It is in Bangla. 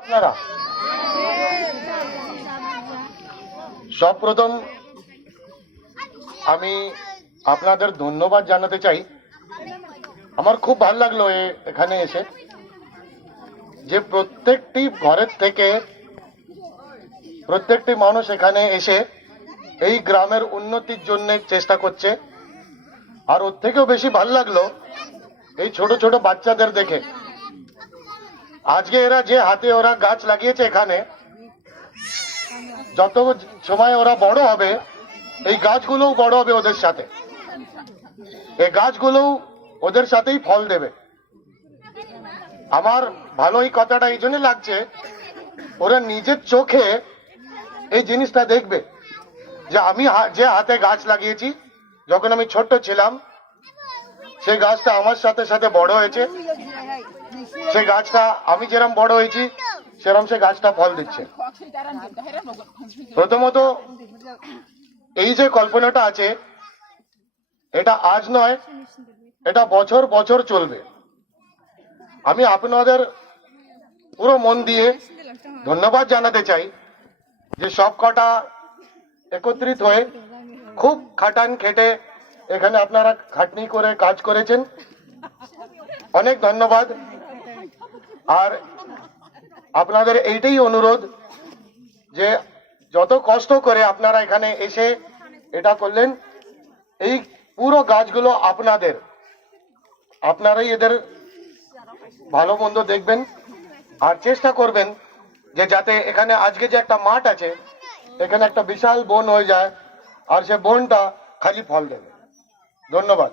আপনারা সবপ্রথম আমি আপনাদের ধন্যবাদ জানাতে চাই। আমার খুব ভালো লাগলো এখানে এসে, যে প্রত্যেকটি ঘরের থেকে প্রত্যেকটি মানুষ এখানে এসে এই গ্রামের উন্নতির জন্য চেষ্টা করছে। আর ওর থেকেও বেশি ভালো লাগলো এই ছোট ছোট বাচ্চাদের দেখে। আজকে এরা যে হাতে ওরা গাছ লাগিয়েছে, এখানে যত সময় ওরা বড় হবে এই গাছগুলোও বড় হবে ওদের সাথে, এই গাছগুলোও ওদের সাথেই ফল দেবে। আমার ভালো এই কথাটা এই জন্য লাগছে, ওরা নিজের চোখে এই জিনিসটা দেখবে যে আমি যে হাতে গাছ লাগিয়েছি, যখন আমি ছোট্ট ছিলাম সেই গাছটা আমার সাথে সাথে বড় হয়েছে, সেই গাছটা আমি যেরকম বড় হয়েছি সেরকম সেই গাছটা ফল দিচ্ছে। প্রথমত এই যে কল্পনাটা আছে এটা আজ নয়, এটা বছর বছর চলবে। আমি আপনাদের পুরো মন দিয়ে ধন্যবাদ জানাতে চাই যে সব কটা একত্রিত হয়ে খুব খাটান খেটে এখানে আপনারা খাটনি করে কাজ করেছেন, অনেক ধন্যবাদ। আর আপনাদের এইটাই অনুরোধ যে যত কষ্ট করে আপনারা এখানে এসে এটা করলেন, এই পুরো গাছগুলো আপনারাই এদের ভালো মন্দ দেখবেন আর চেষ্টা করবেন যে যাতে এখানে আজকে যে একটা মাঠ আছে এখানে একটা বিশাল বন হয়ে যায় আর সে বনটা খালি ফল দেবে। ধন্যবাদ।